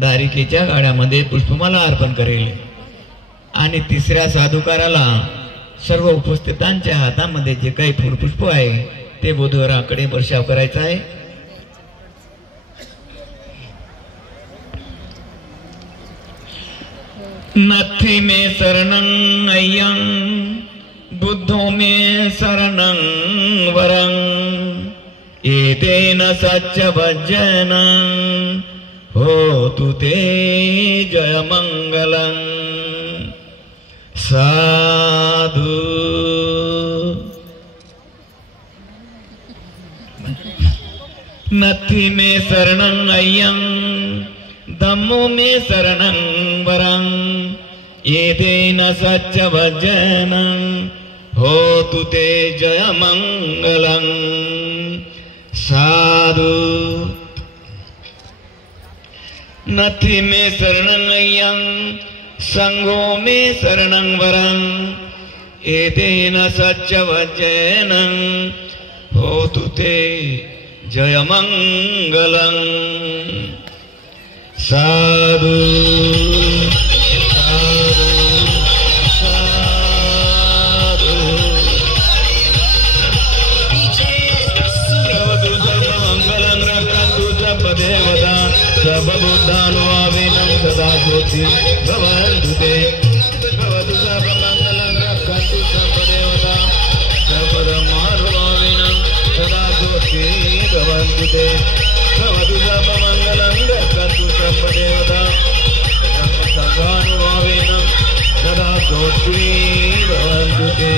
दारिकेच्या गाड्यामध्ये पुष्पमाला अर्पण करेल आणि तिसऱ्या साधुकाराला सर्व उपस्थितांच्या हातामध्ये जे काही फुलपुष्प आहे ते बुधवाराकडे वर्षाव करायचा आहे। नथी में शरणं अय्यं बुद्धो में शरणं वरं एतेन सच्च भजनं होतु ते जय मंगलं। साधु नथी में शरणं अय्यं धम्मो में शरणं वरं एतेन सच्च भजनं होतु ते जय मंगलं। साधु नथी में शरणं अय्यं संघो में शरणं वरं एतेन सच्च भजनं होतु ते जय मंगलं। साधु देवता सर्वबुद्धानुभावेनं सदा ज्योति भवन्तु ते भवतु सर्वमङ्गलं रक्षन्तु सर्वदेवता सर्वधर्मानुभावेनं सदा ज्योति भवन्तु ते भवतु सर्वमङ्गलं रक्षन्तु सर्वदेवता सर्वसङ्घानुभावेनं सदा ज्योति भवन्तु ते।